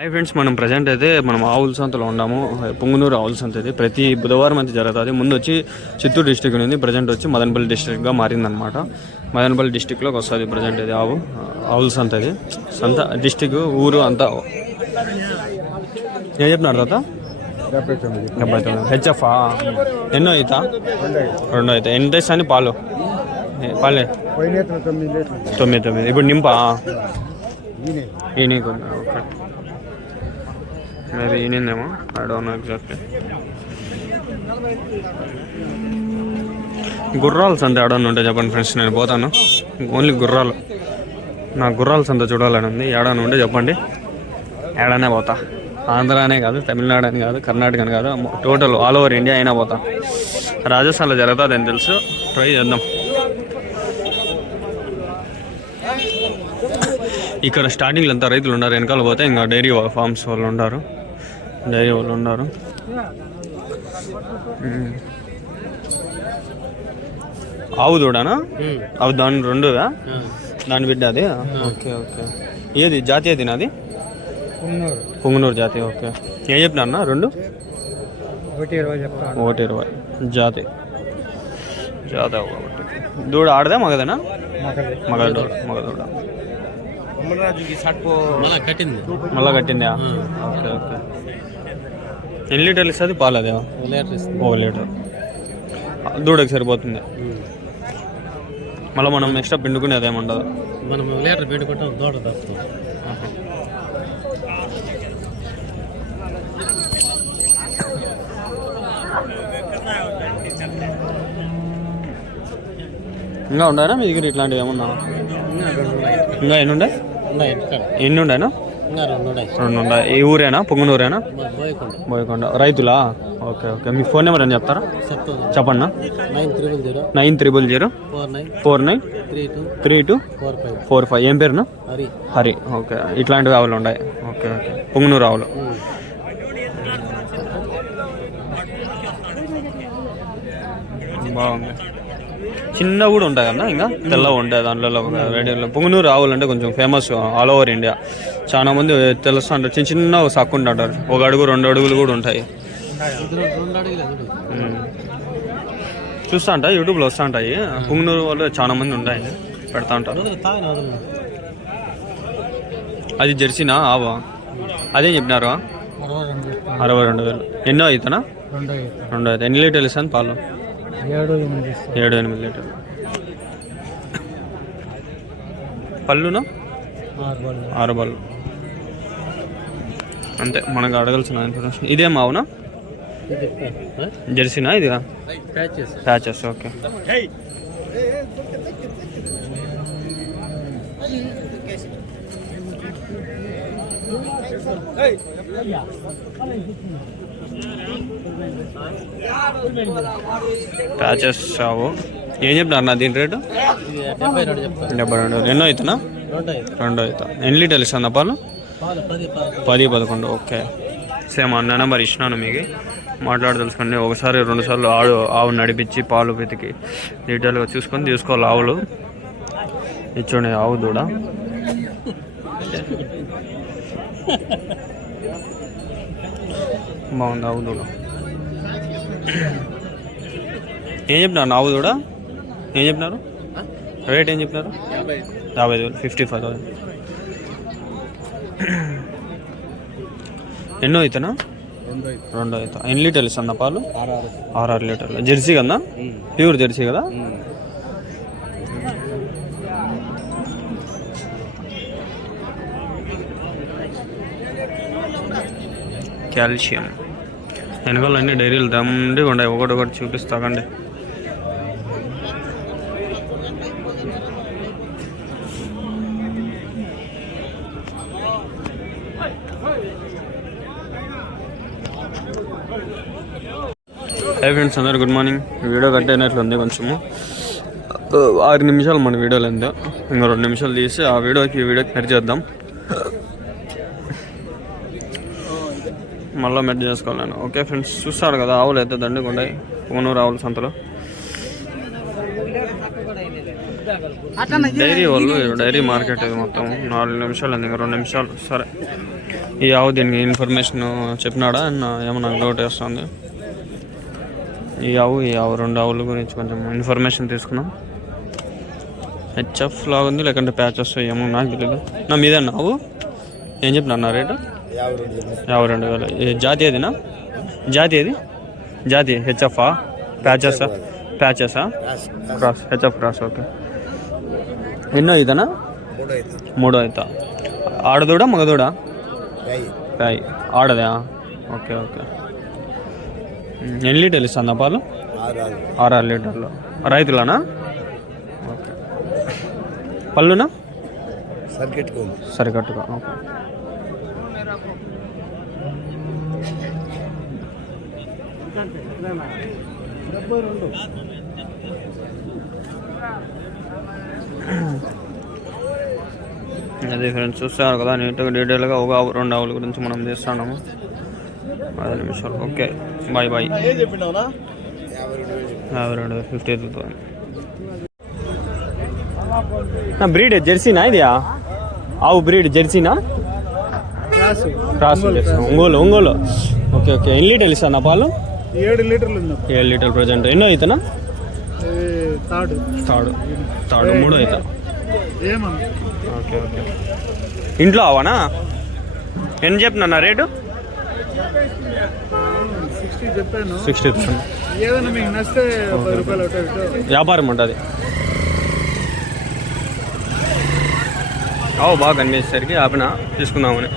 Hi friends, మనం present అయితే మనం ఆవుల సంతలో ఉన్నాము. పుంగనూరు ఆవుల సంత ఇది ప్రతి బుధవారం అయితే జరుగుతుంది. ముందు వచ్చి చిత్తూరు డిస్టిక్ ఉంది, ప్రజెంట్ వచ్చి మదనపల్లి డిస్టిక్గా మారిందనమాట. మదనపల్లి డిస్టిక్లోకి వస్తుంది ప్రజెంట్ ఇది ఆవుల సంత. ఇది సంత డిస్టిక్ ఊరు అంతా. ఏం చెప్పినారు తాత? 79 హెచ్ఎఫ్. ఎన్నో అవుతా? 2 అవుతాయి. ఎంత ఇస్తాను పాలు? పాలే 9. ఇప్పుడు నింపా ఈయనకు ఓకే. మేబీ ఈయనేమో, ఐ డోంట్ నో ఎగ్జాక్ట్లీ. గుర్రాల సంత ఏడన్నా ఉంటే చెప్పండి ఫ్రెండ్స్, నేను పోతాను. ఓన్లీ గుర్రాలు, నాకు గుర్రాల సంత చూడాలని ఉంది. ఏడన్నా ఉంటే చెప్పండి, ఏడనే పోతా. ఆంధ్రానే కాదు, తమిళనాడు అని కాదు, కర్ణాటక అని కాదు, టోటల్ ఆల్ ఓవర్ ఇండియా అయినా పోతా. రాజస్థాన్లో జరుగుతుంది అని తెలుసు, ట్రై చేద్దాం. ఇక్కడ స్టార్టింగ్లో అంతా రైతులు ఉన్నారు, వెనకాల పోతే ఇంకా డైరీ ఫార్మ్స్ వాళ్ళు ఉన్నారు. ఆవు దూడనా? అవి దాని 2 దాని బిడ్డ అది. Okay okay. ఏది జాతి ఏది నాది? పుంగనూరు జాతి. ఓకే. ఏం చెప్పినా అన్న? 2 120 జాతి. ఒకటి దూడ ఆడదా మగదనా? మగ దూడ. మళ్ళా కట్టిందా? Okay okay. ఎన్ని లీటర్లు ఇస్తుంది పాలు? అదే 1 లీటర్. దూడకి సరిపోతుంది. మళ్ళీ మనం ఎక్స్ట్రా పిండుకునేది ఏముండదు. మనం లీటర్ పిండుకుంటాం, దూడ తప్పుతుంది. ఇంకా ఉండేనా మీ దగ్గర ఇట్లాంటివి ఏమన్నా? ఇంకా ఎన్ని ఉండే? ఎన్ని ఉండేనా? 2 ఉన్నాయి. ఈ ఊరేనా? పుంగనూరేనా? బోయకొండ. రైతులా? Okay okay. మీ ఫోన్ నెంబర్ అని చెప్తారా? చెప్పండి. 900049493245. ఏం పేరునా? హరి. ఓకే. ఇట్లాంటివి ఆవులు ఉన్నాయి. Okay okay. పుంగనూరు ఆవులు. బాగుంది. చిన్న కూడా ఉంటాయి కదా, ఇంకా తెల్లగా ఉంటాయి దాంట్లో. రేడియోలో పుంగనూరు ఆవులు అంటే కొంచెం ఫేమస్ ఆల్ ఓవర్ ఇండియా. చాలా మంది తెలుస్తూ ఉంటారు, చిన్న చిన్న సాక్కుంటుంటారు. 1 అడుగు 2 అడుగులు కూడా ఉంటాయి. చూస్తూ ఉంటాయి, యూట్యూబ్లో వస్తూ ఉంటాయి. పుంగనూరు వాళ్ళు చాలా మంది ఉంటాయి, పెడతా ఉంటారు. అది జెర్సీనా ఆవా? అదేం చెప్పినారు? 62,000. ఎన్నో అవుతానా? 2 అవుతాయి. ఎన్ని లీటర్లు ఇస్తాను పాలు? 7-8 లీటర్లు. పళ్ళునా? 6 పళ్ళు. అంతే మనకు అడగాల్సిన ఇన్ఫర్మేషన్. ఇదేం ఆవునా? జెర్సీనా? ఇదిగా ప్యాచెస్. ఓకే. ప్యాచెస్ ఆవు. ఏం చెప్పినారు నా దీని రేటు? 72. ఎన్నో అవుతానా? 2 అవుతా. ఎన్ని లీటర్లు ఇస్తాను పాలు? 10-11. ఓకే. సేమ్ అన్న నెంబర్ ఇచ్చినాను మీకు, మాట్లాడి తెలుసుకోండి. 1-2 సార్లు ఆవు నడిపించి పాలు వెతికి డీటెయిల్గా చూసుకొని తీసుకోవాలి. ఆవులు ఇచ్చండి. ఆవు దూడ బాగుంది. ఆవు దూడ ఏం చెప్పినారు? ఆవు దూడ ఏం చెప్పినారు? రేట్ ఏం చెప్పినారు? 50,000. 55,000. ఎన్నో అవుతానా? 2 అవుతా. ఎన్ని లీటర్లు ఇస్తాను పాలు? 6 లీటర్లు. జెర్సీ కదా? ప్యూర్ జెర్సీ కదా? కాల్షియం. వెనకాల అన్ని డైరీలు దండిగా ఉన్నాయి, ఒకటి చూపిస్తాకండి. హై ఫ్రెండ్స్, అందరు గుడ్ మార్నింగ్. వీడియో కట్టేనట్లుంది కొంచెము. 6 నిమిషాలు మన వీడియోలో ఉంది. ఇంకా 2 నిమిషాలు తీసి ఆ వీడియోకి మెర్జ్ చేద్దాం. మళ్ళీ మెర్జ్ చేసుకోవాలి నేను. ఓకే ఫ్రెండ్స్, చూస్తారు కదా ఆవులు అయితే దండిగా ఉన్నాయి పుంగనూరు ఆవుల సంతలో. డైరీ వాళ్ళు, డైరీ మార్కెట్ ఇది మొత్తం 4 నిమిషాలు, ఇంకా 2 నిమిషాలు. సరే ఈ ఆవు దీనికి ఇన్ఫర్మేషన్ చెప్పినాడా అన్న ఏమో నాకు డౌట్ వేస్తుంది. ఈ ఆవు 2 ఆవుల గురించి కొంచెం ఇన్ఫర్మేషన్ తీసుకున్నాం. హెచ్ఎఫ్ లాగా ఉంది, లేకుంటే ప్యాచెస్ ఏమో నాకు తెలియదు. నా మీదన్నా ఆవు ఏం చెప్పినా రేటు? 52,000. జాతి ఏదినా? జాతి ఏది? జాతి హెచ్ఎఫా ప్యాచెసా? ప్యాచెసా క్రాస్, హెచ్ఎఫ్ క్రాస్. ఓకే. ఎన్నో అవుతానా? 3 అవుతా. ఆడదూడా మగదూడా? ప్యాయ్ ఆడదా? Okay okay. ఎన్ని లీటర్లు ఇస్తుందా పాలు? 6 లీటర్లు. రైతులనా? ఓకే. పళ్ళునా? సరికట్టుగా. ఓకే. అదే ఫ్రెండ్స్, చూస్తున్నారు కదా నీట్గా డీటెయిల్గా 2 ఆవుల గురించి మనం చేస్తున్నాము. 10 నిమిషాలు. Okay, bye bye. 50 అవుతుంది. బ్రీడ్ జెర్సీనా ఇది? ఆవు బ్రీడ్ జెర్సీనా? Cross jersey. Ongole. Okay okay. ఎన్ని లీటర్లు ఇస్తాను పాలు? 7 లీటర్లు. 7 లీటర్లు ప్రజెంట్. ఎన్నో అవుతానా? థర్డ్ 3 అవుతా. Okay okay. ఇంట్లో అవనా? ఎన్ని చెప్పినా రేటు? 60. వ్యాపారం ఉంటుంది. బాగా కనిపించేసరికి ఆపిన తీసుకుందామని.